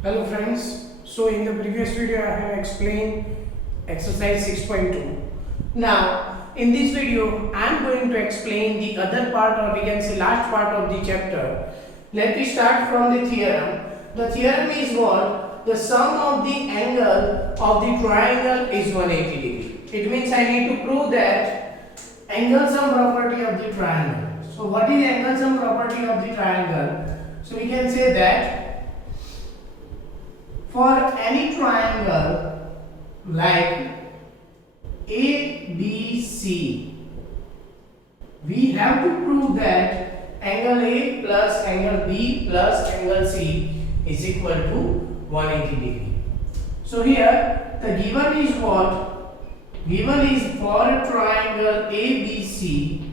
Hello friends, so in the previous video I have explained exercise 6.2. Now in this video I am going to explain the other part, or we can say last part of the chapter. Let me start from the theorem. The theorem is what? The sum of the angle of the triangle is 180 degree. It means I need to prove that angle sum property of the triangle. So what is angle sum property of the triangle? So we can say that for any triangle like ABC, we have to prove that angle A plus angle B plus angle C is equal to 180 degree. So here the given is what? Given is for a triangle ABC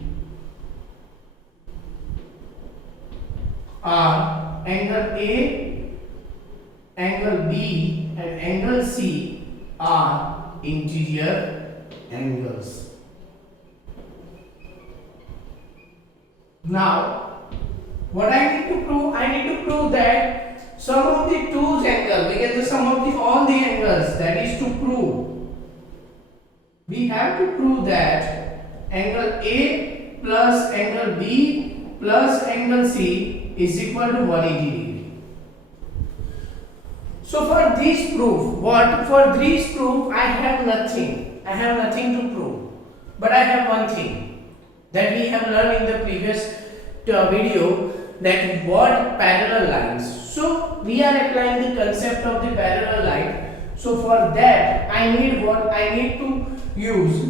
are angle A, angle B and angle C are interior angles. Now what I need to prove? I need to prove that sum of the two angles, we get the sum of the all the angles, that is to prove. We have to prove that angle A plus angle B plus angle C is equal to 180 degree. So for this proof, I have nothing. I have nothing to prove. But I have one thing that we have learned in the previous video, that what parallel lines. So we are applying the concept of the parallel line. So for that I need what? I need to use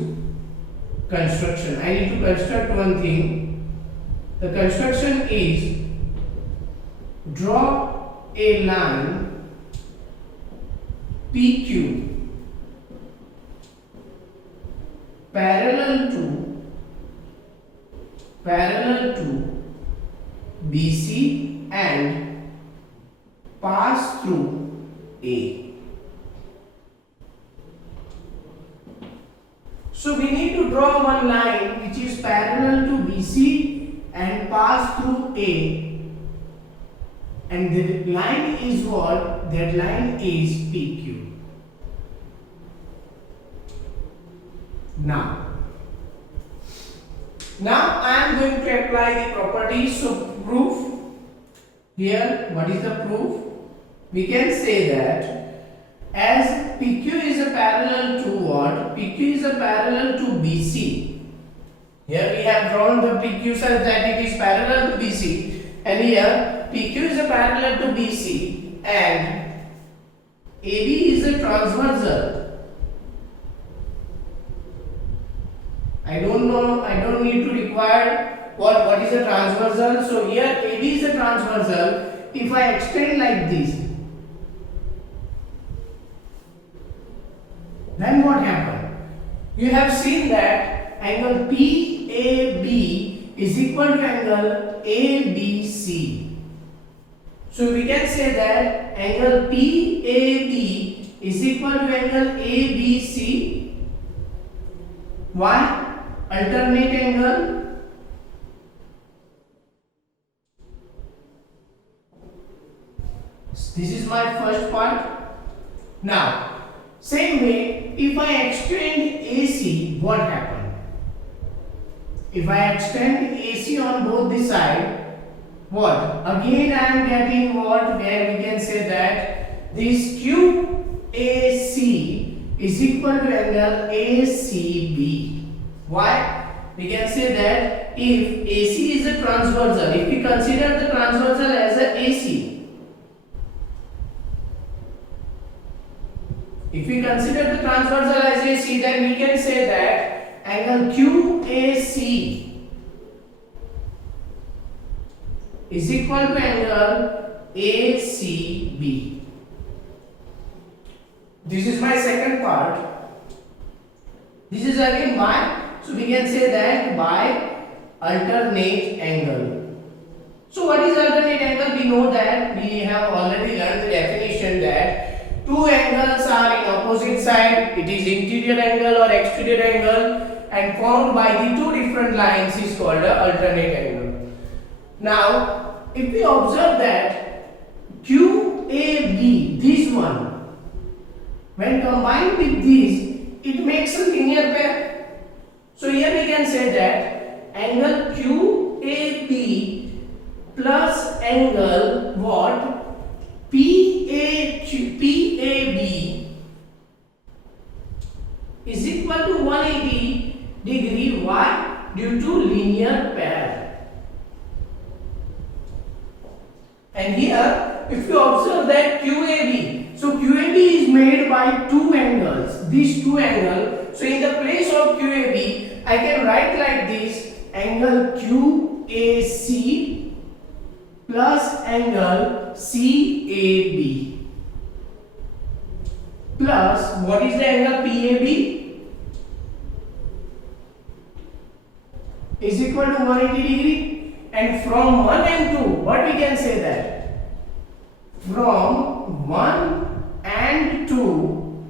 construction. I need to construct one thing. The construction is draw a line PQ parallel to BC and pass through A. So we need to draw one line which is parallel to BC and pass through A, and the line is what? That line is PQ. Now I am going to apply the properties. So proof, here what is the proof? We can say that as PQ is a parallel to what? PQ is a parallel to BC. Here we have drawn the PQ such that it is parallel to BC, and here PQ is a parallel to BC and AB is a transversal. I don't need to require what is a transversal. So here AB is a transversal. If I extend like this, then what happened? You have seen that angle PAB is equal to angle ABC. So we can say that angle PAB is equal to angle ABC. Why? Alternate angle. This is my first point. Now, same way, if I extend AC, what happened? If I extend AC on both the side, what? Again I am getting what? Where we can say that this QAC is equal to angle ACB. Why? We can say that if AC is a transversal, if we consider the transversal as a AC, if we consider the transversal as AC, then we can say that angle QAC is equal to angle ACB. This is my second part. This is again by, so we can say that by alternate angle. So what is alternate angle? We know that we have already learned the definition that two angles are in opposite side. It is interior angle or exterior angle, and formed by the two different lines is called a alternate angle. Now if we observe that QA QAB, this one, when combined with this, it makes a linear pair. So here we can say that angle QAB plus angle what? PAB is equal to 180 degree. Why? Due to linear pair. And here, if you observe that QAB, so QAB is made by two angles, these two angles. So in the place of QAB, I can write like this: angle QAC plus angle CAB plus what is the angle PAB is equal to 180 degree. And from 1 and 2, what we can say that? From 1 and 2,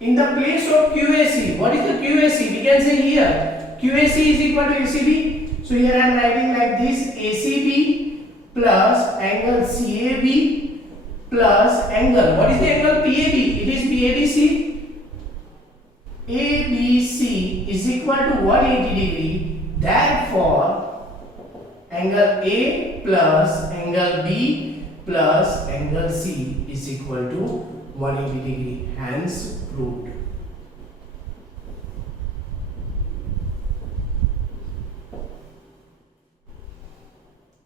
in the place of QAC, what is the QAC? We can say here, QAC is equal to ACB. So here I am writing like this: ACB plus angle CAB plus angle, what is the angle PAB? It is PABC. ABC is equal to 180 degree. Therefore, angle A plus angle B plus angle C is equal to 180 degree. Hence proved.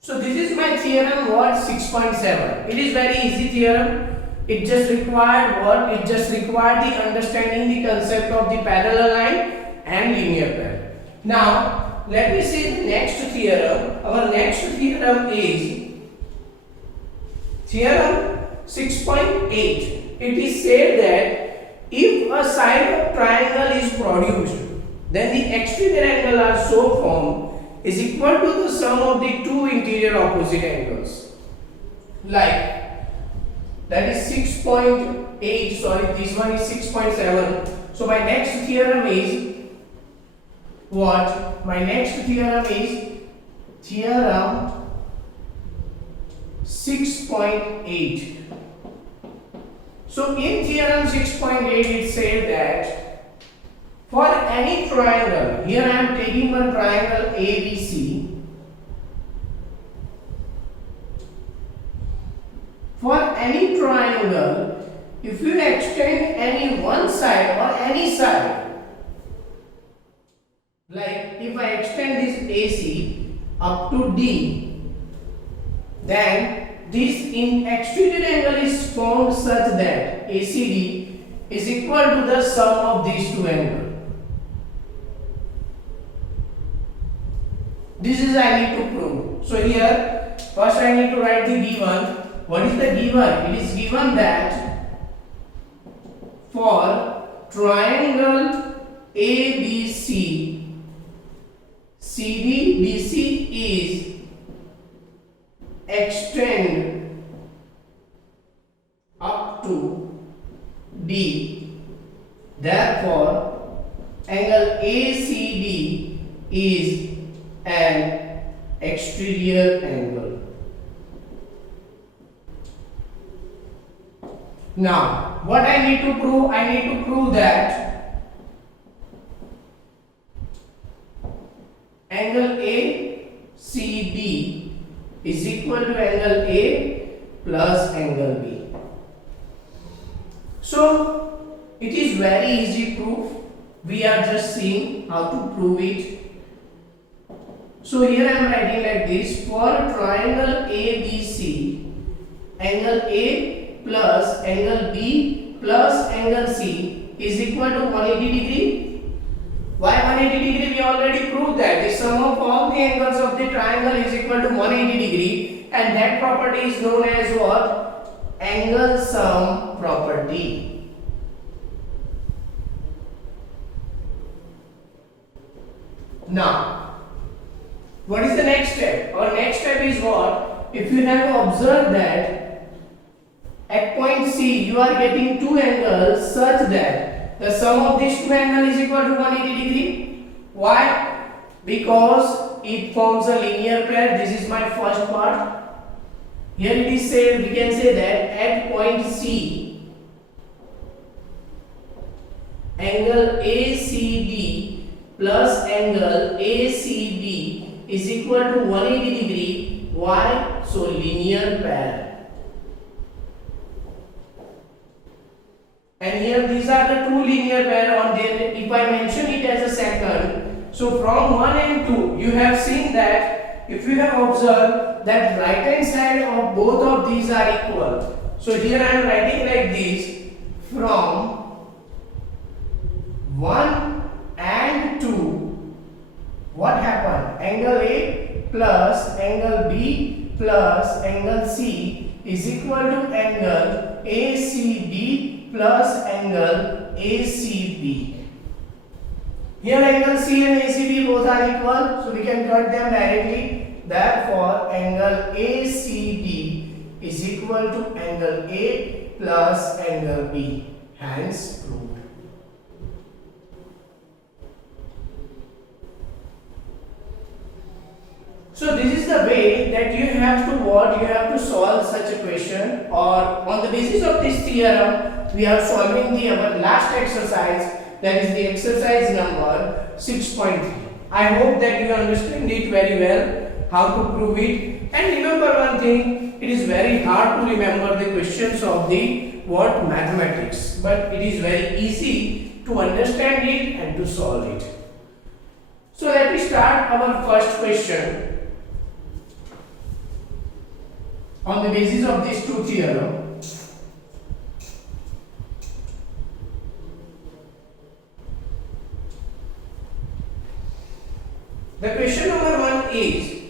So this is my theorem what 6.7. It is very easy theorem. It just required what? It just required the understanding the concept of the parallel line and linear pair. Now let me see the next theorem. Our next theorem is theorem 6.8. It is said that if a side of triangle is produced, then the exterior angle are so formed is equal to the sum of the two interior opposite angles. Like that is 6.8. Sorry, this one is 6.7. So my next theorem is what? My next theorem is theorem 6.8. So in theorem 6.8 it said that for any triangle, here I am taking one triangle ABC. For any triangle, if you extend any one side or any side, like if I extend this AC up to D, then this in exterior angle is formed such that ACD is equal to the sum of these two angles. This is I need to prove. So here first I need to write the given. What is the given? It is given that for triangle ABC, CD BC is extend up to D. Therefore, angle ACD is an exterior angle. Now, what I need to prove? I need to prove that angle ACB is equal to angle A plus angle B. So, it is very easy proof. We are just seeing how to prove it. So, here I am writing like this: for triangle ABC, angle A plus angle B plus angle C is equal to 180 degree. Why 180 degree? We already proved that the sum of all the angles of the triangle is equal to 180 degree, and that property is known as what? Angle sum property. Now, what is the next step? Our next step is what? If you have observed that at point C you are getting two angles such that the sum of these two angles is equal to 180 degree. Why? Because it forms a linear pair. This is my first part. Here it is said, we can say that at point C, angle ACD plus angle ACB is equal to 180 degree. Why? So linear pair. And here these are the two linear pair on there. If I mention it as a second, so from 1 and 2, you have seen that if you have observed that right hand side of both of these are equal. So here I am writing like this, from 1 and 2, what happened? Angle A plus angle B plus angle C is equal to angle ACB plus angle ACB. Here angle C and ACB both are equal, so we can cut them directly. Therefore, angle ACD is equal to angle A plus angle B. Hence proved. So this is the way that you have to solve such a question, or on the basis of this theorem we are solving our last exercise, that is the exercise number 6.3. I hope that you understand it very well, how to prove it. And remember one thing, it is very hard to remember the questions of the mathematics, but it is very easy to understand it and to solve it. So let me start our first question on the basis of these two theorems. The question number 1 is,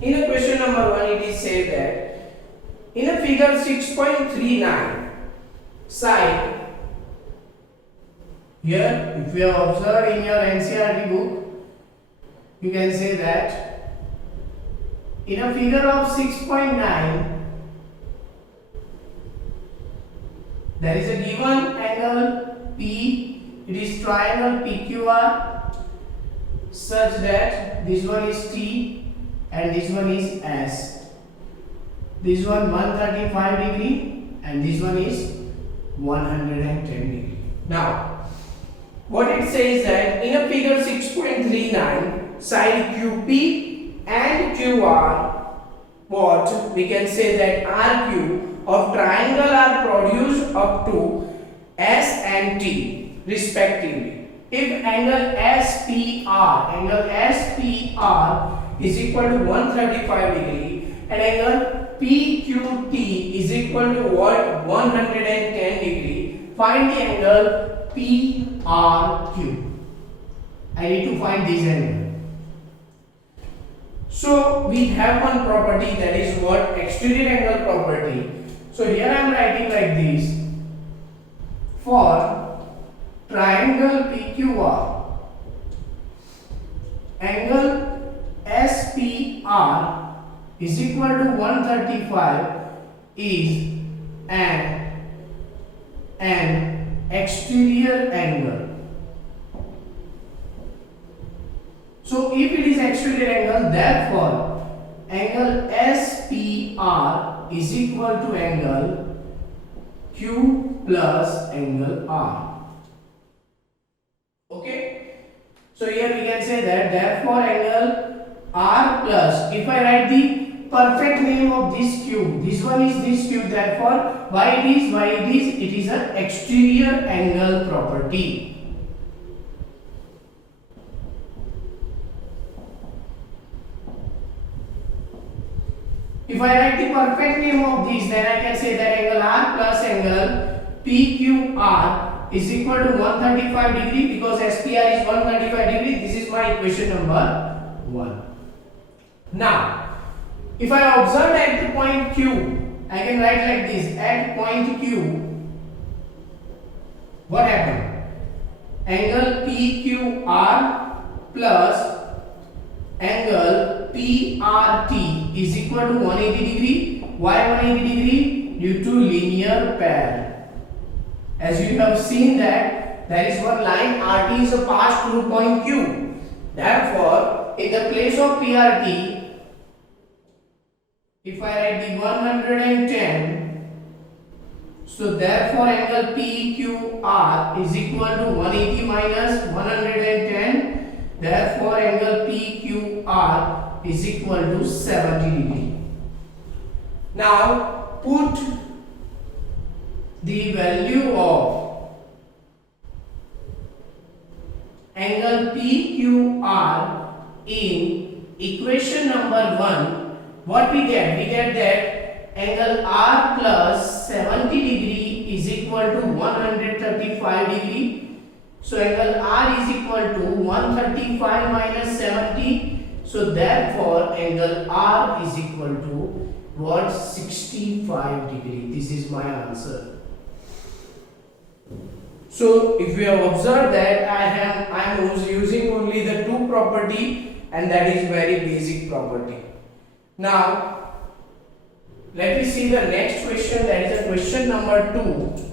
in a question number 1 it is said that in a figure 6.39 side, here if you have observed in your NCERT book, you can say that in a figure of 6.9 there is a given angle P, it is triangle PQR, such that this one is T and this one is S. This one 135 degree and this one is 110 degree. Now, what it says that in a figure 6.39, side QP and QR, what we can say that RQ of triangle are produced up to S and T respectively. If angle SPR is equal to 135 degree and angle PQT is equal to what? 110 degree. Find the angle PRQ. I need to find this angle. So we have one property, that is what? Exterior angle property. So here I am writing like this. For triangle PQR, angle SPR is equal to 135 is an exterior angle. So if it is exterior angle, therefore angle SPR is equal to angle Q plus angle R. Okay, so here we can say that therefore angle R plus, if I write the perfect name of this cube, this one is this cube, therefore why it is an exterior angle property. If I write the perfect name of this, then I can say that angle R plus angle PQR is equal to 135 degree, because SPR is 135 degree. This is my equation number 1. Now, if I observe at the point Q, I can write like this. At point Q, what happened? Angle PQR plus angle PRT is equal to 180 degree. Why 180 degree? Due to linear pair. As you have seen that there is one line RT is passed through point Q. Therefore, in the place of PRT, if I write the 110, so therefore angle PQR is equal to 180 minus 110. Therefore, angle PQR is equal to 70 degree. Now, put the value of angle PQR in equation number 1. What we get? We get that angle R plus 70 degree is equal to 135 degree. So angle R is equal to 135 minus 70. So therefore angle R is equal to what? 65 degree. This is my answer. So if we have observed that I am using only the two property, and that is very basic property. Now let me see the next question, that is a question number 2.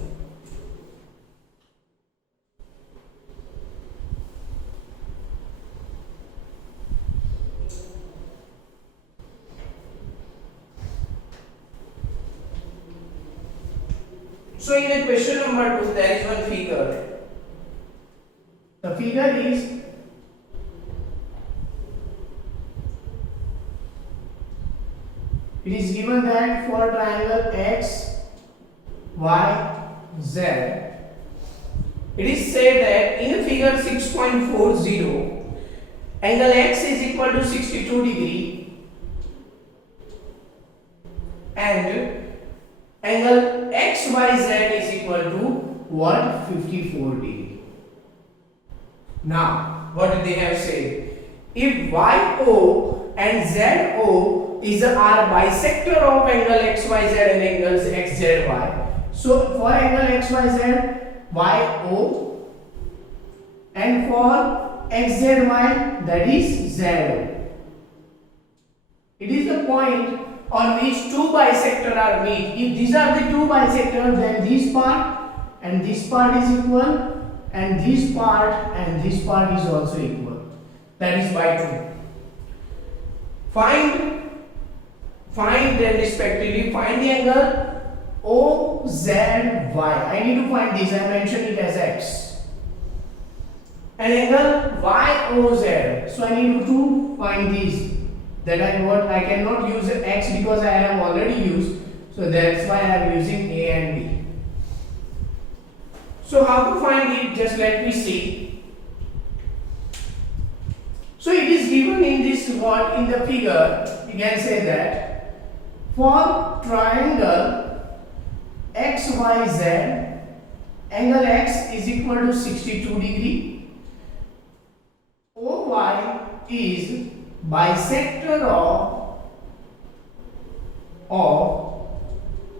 So in a question number 2 there is one figure. The figure is it is given that for triangle X, Y, Z, it is said that in figure 6.40, angle X is equal to 62 degree and angle XYZ is equal to what? 54 degree. Now, what they have said? If YO and ZO are bisector of angle XYZ and angles XZY. So for angle XYZ, YO, and for XZY, that is ZO. It is the point on which two bisectors are meet. If these are the two bisectors, then this part and this part is equal, and this part and this part is also equal. That is by 2. Find then respectively, find the angle OZY. I need to find this, I mentioned it as X. And angle YOZ. So I need to find these. That I cannot use X because I have already used. So that's why I am using A and B. So how to find it? Just let me see. So it is given in this what in the figure. You can say that for triangle XYZ, angle X is equal to 62 degree. OY is bisector of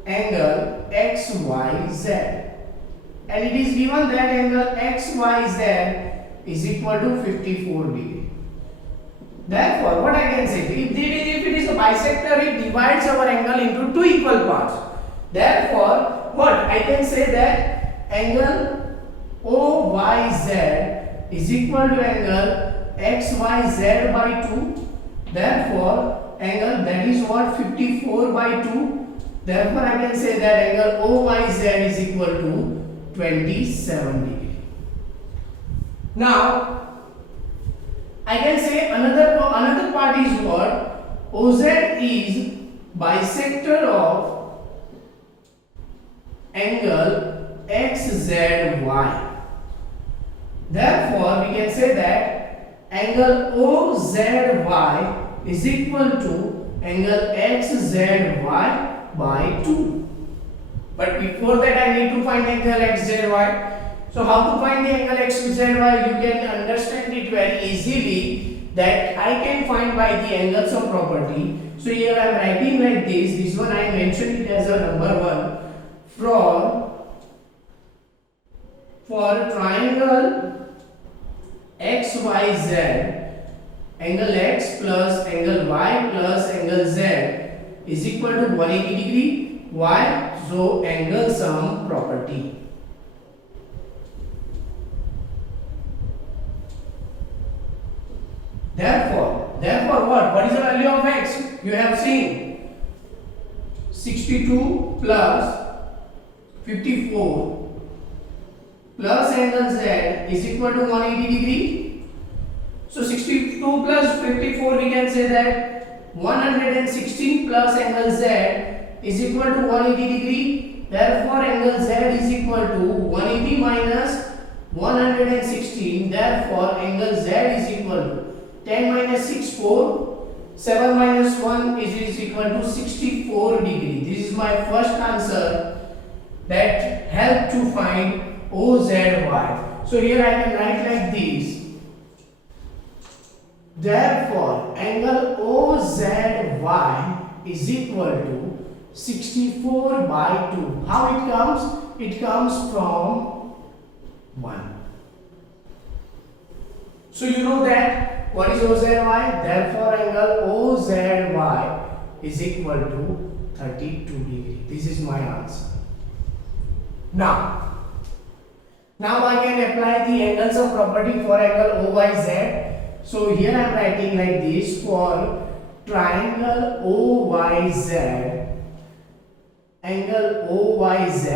angle XYZ, and it is given that angle XYZ is equal to 54 degree. Therefore, what I can say, if it is a bisector, it divides our angle into two equal parts. Therefore, what I can say that angle OYZ is equal to angle XYZ by 2. Therefore, angle that is what? 54 by 2. Therefore, I can say that angle OYZ is equal to 27 degree. Now, I can say another part is what? OZ is bisector of angle XZY. Therefore, we can say that angle OZY is equal to angle XZY by 2. But before that, I need to find angle XZY. So how to find the angle XZY? You can understand it very easily, that I can find by the angles of property. So here I am writing like this. This one I mentioned it as a number 1. For triangle XYZ, angle X plus angle Y plus angle Z is equal to 180 degree. Why? So angle sum property. Therefore what? What is the value of x? You have seen 62 plus 54 plus angle z is equal to 180 degree. So 62 plus 54, we can say that 116 plus angle z is equal to 180 degree. Therefore angle z is equal to 180 minus 116. Therefore angle z is equal to 10 minus 6, 4. 7 minus 1 is equal to 64 degree. This is my first answer that helped to find OZY. So here I can write like this. Therefore angle OZY is equal to 64 by 2. How it comes? It comes from 1. So you know that what is OZY? Therefore angle OZY is equal to 32 degree. This is my answer. Now I can apply the angle sum property for angle OYZ. So here I am writing like this: for triangle OYZ, angle OYZ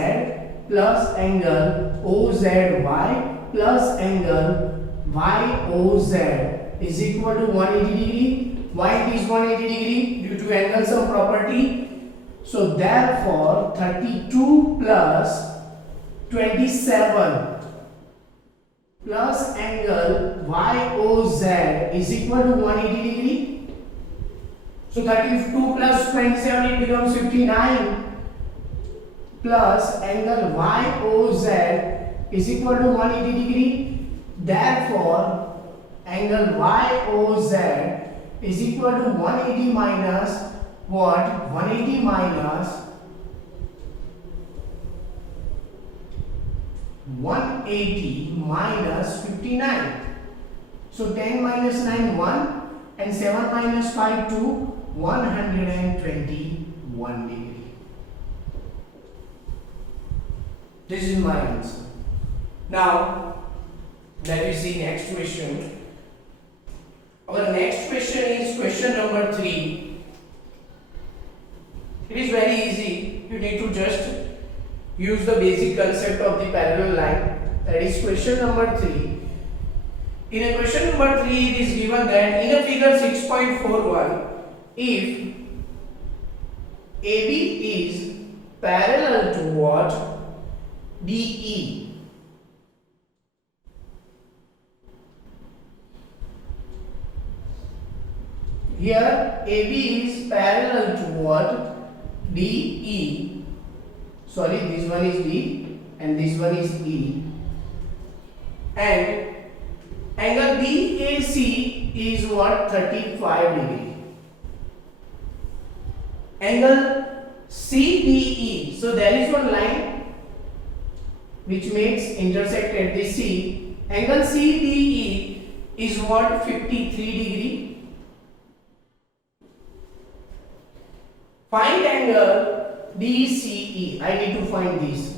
plus angle OZY plus angle YOZ is equal to 180 degree. Why it is 180 degree? Due to angle sum property. So therefore 32 plus 27 plus angle YOZ is equal to 180 degree. So 32 plus 27, it becomes 59 plus angle YOZ is equal to 180 degree. Therefore angle YOZ is equal to 180 minus what? 180 minus 180 minus 59. So 10 minus 9, 1, and 7 minus 5, 2, 121 degree. This is my answer. Now let me see next question. Our next question is question number 3. It is very easy. You need to just use the basic concept of the parallel line. That is question number 3. In a question number 3, it is given that in a figure 6.41, if AB is parallel to what? DE. Here AB is parallel to what? DE. Sorry, this one is D and this one is E. And angle BAC is what? 35 degree. Angle CDE. So there is one line which makes intersect at the C. Angle CDE is what? 53 degree. Find angle DCE. I need to find this.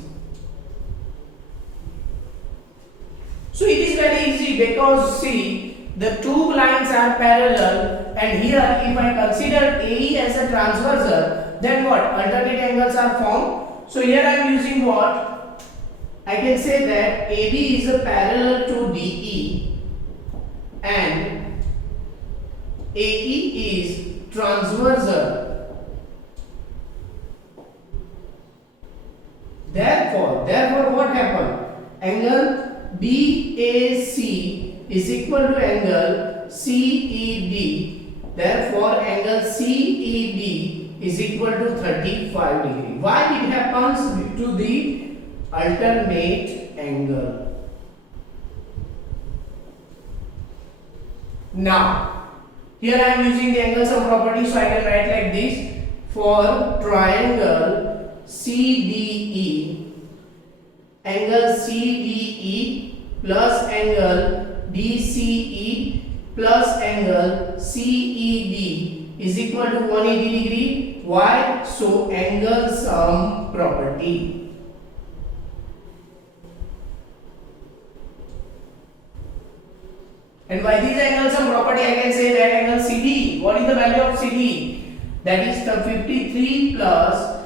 So it is very easy because see, the two lines are parallel, and here if I consider AE as a transversal, then what? Alternate angles are formed. So here I am using what? I can say that AB is a parallel to DE and AE is transversal. Therefore what happened? Angle BAC is equal to angle CED. Therefore angle CED is equal to 35 degree. Why it happens? Due to the alternate angle. Now here I am using the angle sum property, so I can write like this: for triangle CDE, angle CDE plus angle DCE plus angle CED is equal to 180 degree. Why? So angle sum property. And by these angles some property I can say that angle CD. What is the value of CD? That is the 53 plus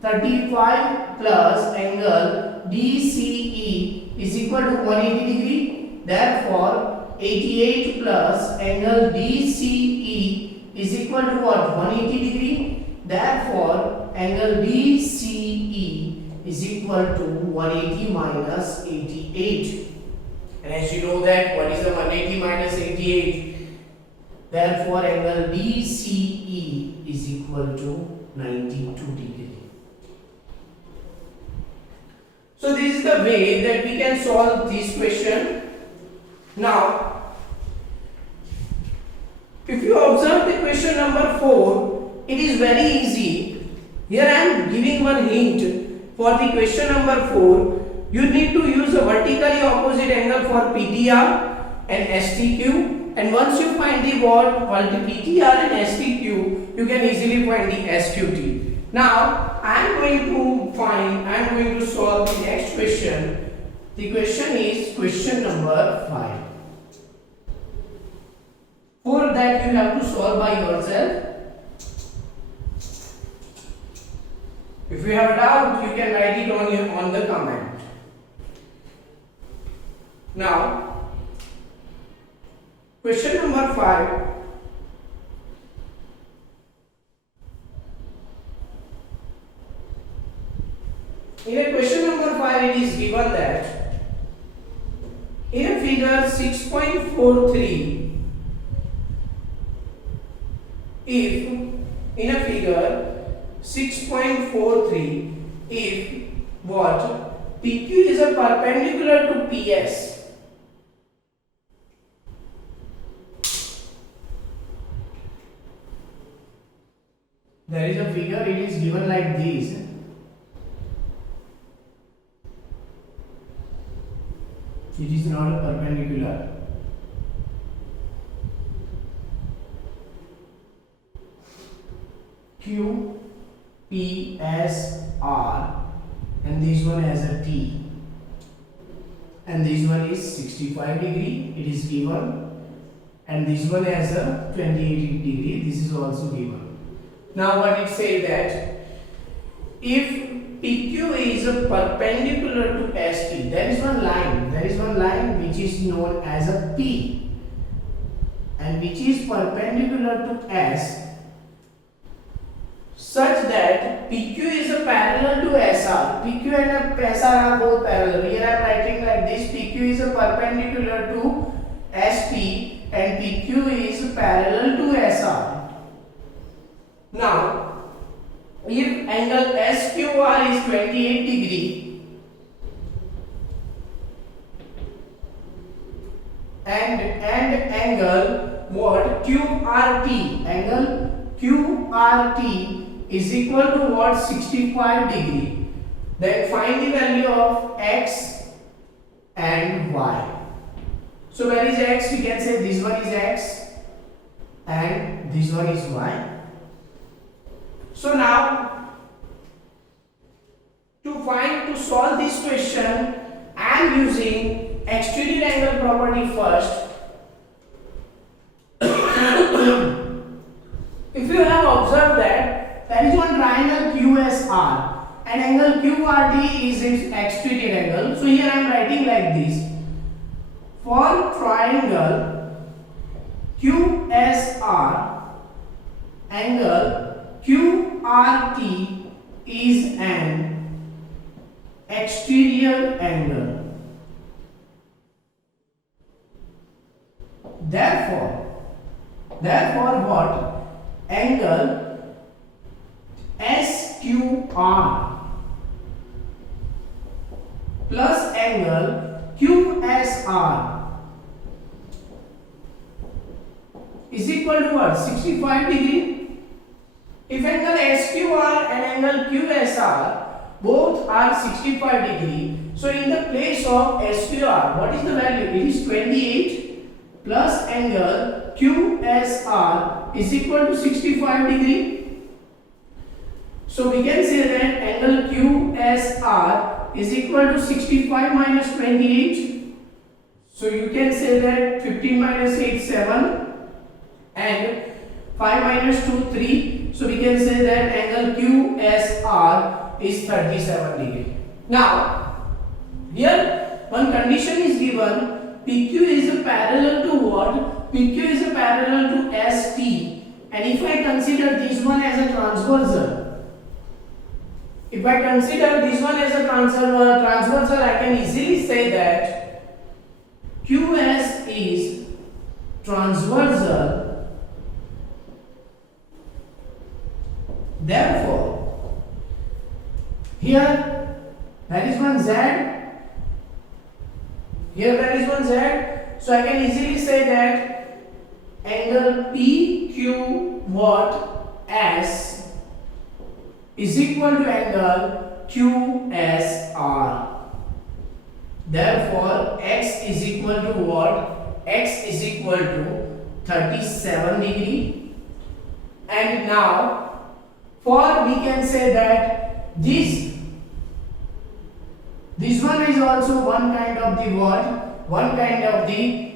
35 plus angle DCE is equal to 180 degree. Therefore 88 plus angle DCE is equal to what? 180 degree. Therefore angle DCE is equal to 180 minus 88. And as you know that what is the 180 minus 88? Therefore angle DCE is equal to 92 degree. So this is the way that we can solve this question. Now if you observe the question number 4, it is very easy. Here I am giving one hint for the question number 4. You need to use a vertically opposite angle for PTR and STQ, and once you find the what PTR and STQ, you can easily find the SQT. Now I am going to solve the next question. The question is question number 5. For that you have to solve by yourself. If you have a doubt, you can write it on the comment. Now, question number 5. In a question number 5, it is given that in a figure 6.43, if in a figure 6.43, if what PQ is a perpendicular to PS, there is a figure, it is given like this. It is not a perpendicular. Q, P, S, R, and this one has a T, and this one is 65 degree, it is given, and this one has a 28 degree, this is also given. Now what it say that if PQ is a perpendicular to ST, there is one line which is known as a P, and which is perpendicular to S, such that PQ is a parallel to SR. PQ and SR are both parallel. Here I am writing like this: PQ is a perpendicular to SP and PQ is parallel to SR. Now, if angle SQR is 28 degree and angle what QRT, angle QRT is equal to what 65 degree, then find the value of X and Y. So where is X? We can say this one is X and this one is Y. So now to solve this question, I am using exterior angle property first. If you have observed that there is one triangle QSR and angle QRT is its exterior angle, so here I am writing like this: for triangle QSR, angle QRT is an exterior angle. Therefore what? Angle SQR plus angle QSR is equal to what? 65 degree. If angle SQR and angle QSR both are 65 degree, so in the place of SQR, what is the value? It is 28 plus angle QSR is equal to 65 degree. So we can say that angle QSR is equal to 65 minus 28. So you can say that 15 minus 8 7 and 5 minus 2 3. So we can say that angle QSR is 37 degree. Now here one condition is given. PQ is a parallel to what? PQ is a parallel to ST, and if I consider this one as a transversal, if I consider this one as a transversal, I can easily say that QS is transversal. Therefore, here there is one Z, here there is one Z, so I can easily say that angle PQ what S is equal to angle QSR. Therefore, X is equal to what? X is equal to 37 degree. And now, for we can say that this one is also one kind of the what? One kind of the,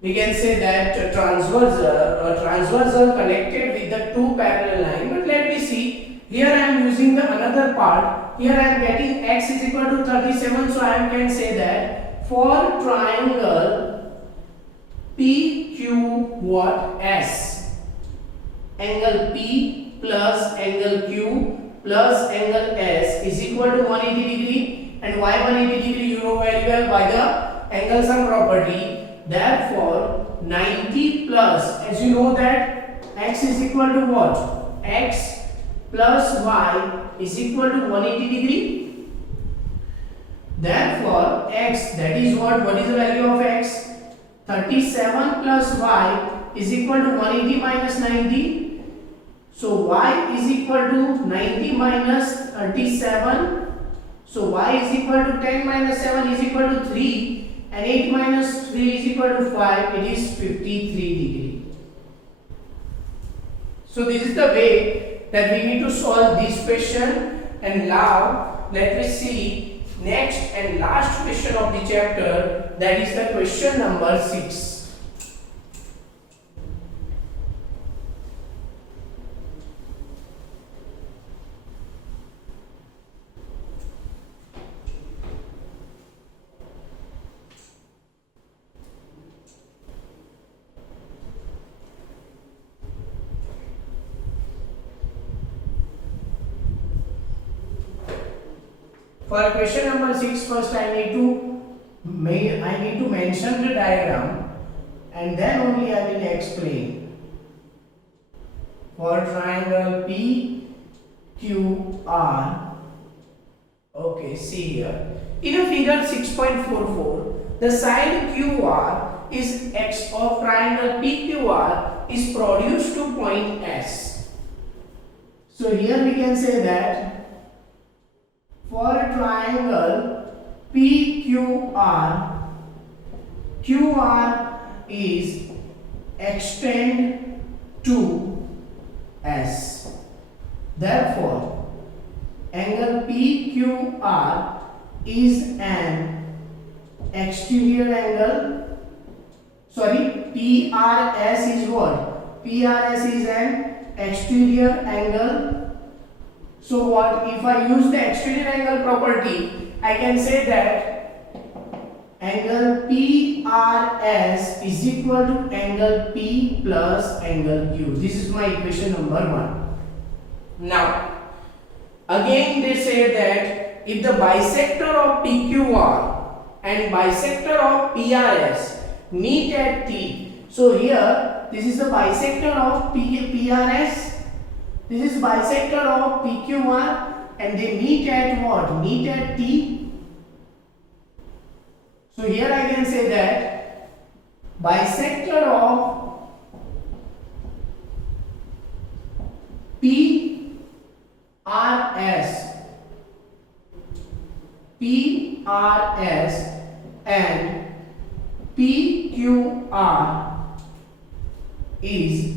we can say that transversal connected with the two parallel lines. But let me see. Here I am using the another part. Here I am getting X is equal to 37. So I can say that for triangle PQ what S, angle P plus angle Q plus angle S is equal to 180 degree. And why 180 degree? You know very well by the angle sum property. Therefore, 90 plus, as you know that X is equal to what? X plus Y is equal to 180 degree. Therefore, X, that is what? What is the value of X? 37 plus Y is equal to 180 minus 90. So, Y is equal to 90 minus 37. So, Y is equal to 10 minus 7 is equal to 3. And 8 minus 3 is equal to 5. It is 53 degree. So this is the way that we need to solve this question. And now let me see next and last question of the chapter, that is the question number 6. For question number 6, first I need to mention the diagram and then only I will explain. For triangle PQR, okay, see here. In a figure 6.44, the side QR is X of triangle PQR is produced to point S. So here we can say that for a triangle PQR, QR is extend to S. Therefore, angle PQR is an exterior angle. Sorry, PRS is what? PRS is an exterior angle. So what if I use the exterior angle property, I can say that angle PRS is equal to angle P plus angle Q. This is my equation number 1. Now again they say that if the bisector of PQR and bisector of PRS meet at T. So here this is the bisector of PRS. This is bisector of PQR and they meet at what? Meet at T. So here I can say that bisector of PRS and PQR is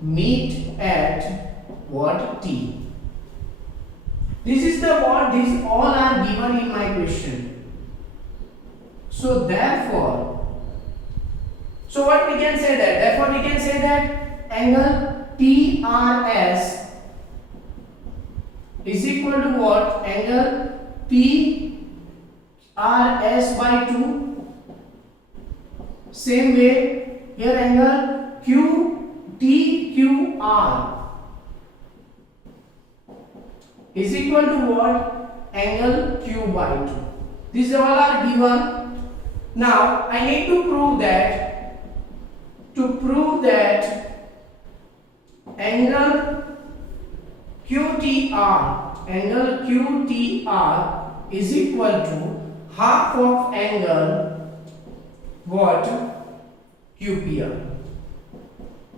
meet at what? T. This is the what, these all are given in my question. So therefore, so what we can say that, therefore we can say that angle TRS is equal to what? Angle PRS by 2. Same way here angle QTQR is equal to what? Angle Q by 2. These all are given. Now I need to prove that angle QTR is equal to half of angle what? QPR.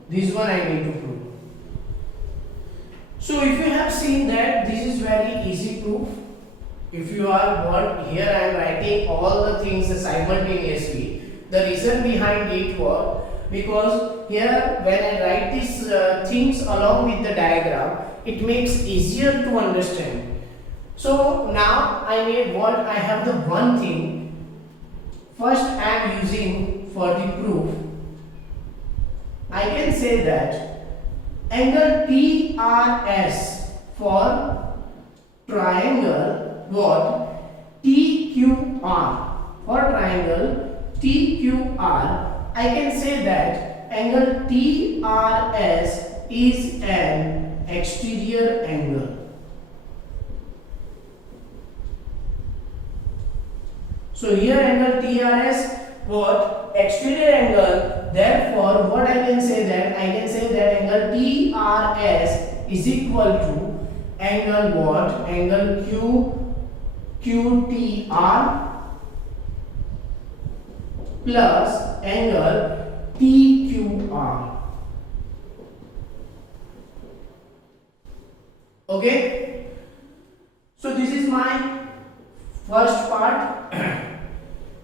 This one I need to prove. So if you have seen that this is very easy proof. If you are what, here I am writing all the things simultaneously. The reason behind it was because here when I write these things along with the diagram, it makes easier to understand. So now I need what, I have the one thing. First I am using for the proof. I can say that angle TRS for triangle what? TQR. For triangle TQR, I can say that angle TRS is an exterior angle. So here angle TRS what? Exterior angle. Therefore what I can say that, I can say that angle TRS is equal to angle what? Angle QTR plus angle TQR. Okay, so this is my first part.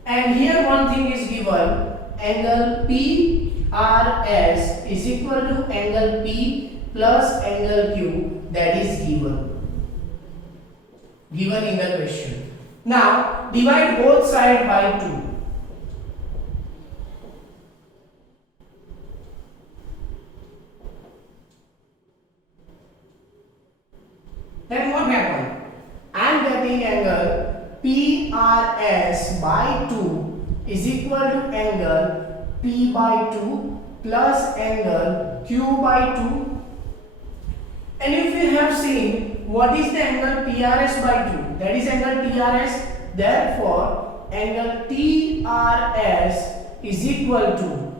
And here one thing is given, angle PRS is equal to angle P plus angle Q, that is given in the question. Now divide both sides by 2. Then what happened? I am getting angle PRS by 2 is equal to angle P by 2 plus angle Q by 2. And if you have seen what is the angle PRS by 2, that is angle TRS. Therefore angle TRS is equal to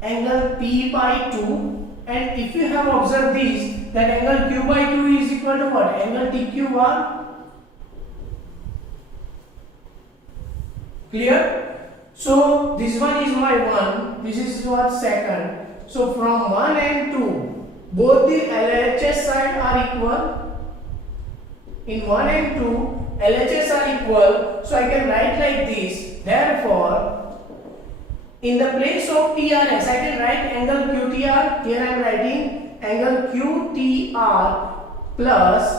angle P by 2. And if you have observed this, that angle Q by 2 is equal to what? Angle TQR. Clear? So this one is my 1, this is what second. So from 1 and 2, both the LHS side are equal. In 1 and 2, LHS are equal. So I can write like this. Therefore, in the place of TRS, I can write angle QTR. Here I am writing angle QTR plus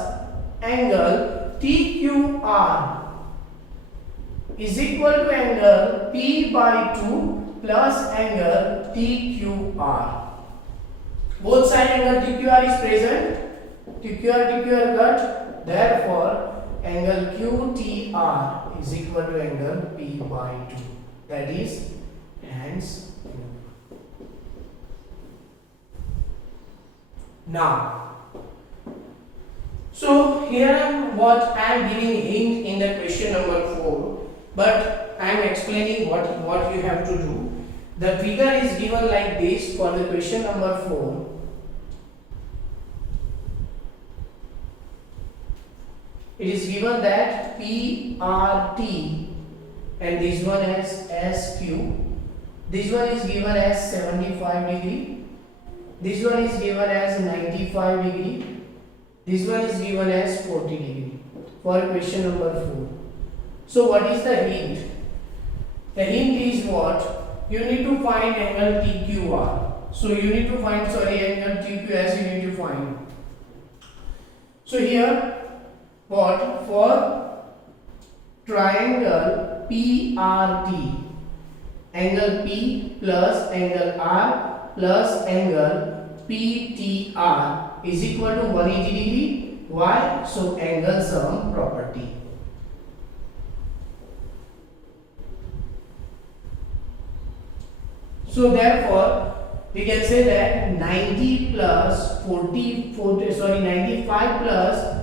angle TQR is equal to angle P by 2 plus angle TQR. Both side angle TQR is present. TQR cut. Therefore, angle QTR is equal to angle P by 2. That is hence. Now, so here what I am giving hint in the question number 4. But I am explaining what you have to do. The figure is given like this for the question number 4. It is given that PRT and this one as SQ. This one is given as 75 degree. This one is given as 95 degree. This one is given as 40 degree for question number 4. So what is the hint? The hint is what? You need to find angle TQR. So you need to find, angle TQS you need to find. So here what? For triangle PRT, angle P plus angle R plus angle PTR is equal to 180 degree. Why? So angle sum property. So therefore we can say that 90 plus 95 plus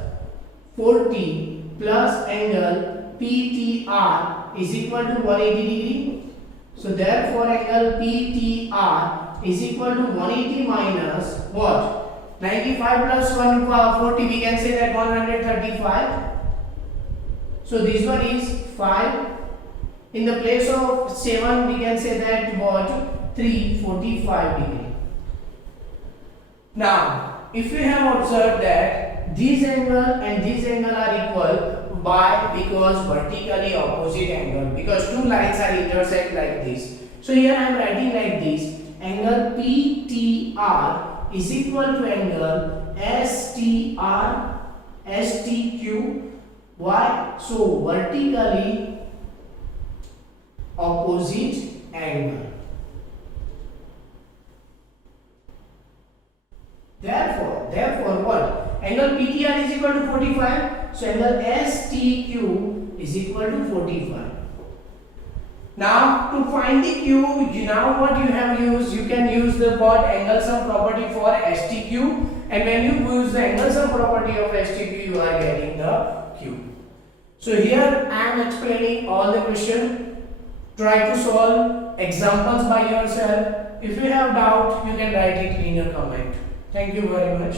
40 plus angle PTR is equal to 180 degree. So therefore angle PTR is equal to 180 minus what? 95 plus 140, we can say that 135. So this one is 5. In the place of 7 we can say that what? 345 degree. Now if you have observed that this angle and this angle are equal, why? Because vertically opposite angle, because two lines are intersect like this. So here I am writing like this, angle PTR is equal to angle STQ. Why? So vertically opposite angle. Therefore what? Angle PTR is equal to 45. So angle STQ is equal to 45. Now to find the Q, now what you have used, you can use the what? Angle sum property for STQ, and when you use the angle sum property of STQ, you are getting the Q. So here I am explaining all the question. Try to solve examples by yourself. If you have doubt, you can write it in a comment. Thank you very much.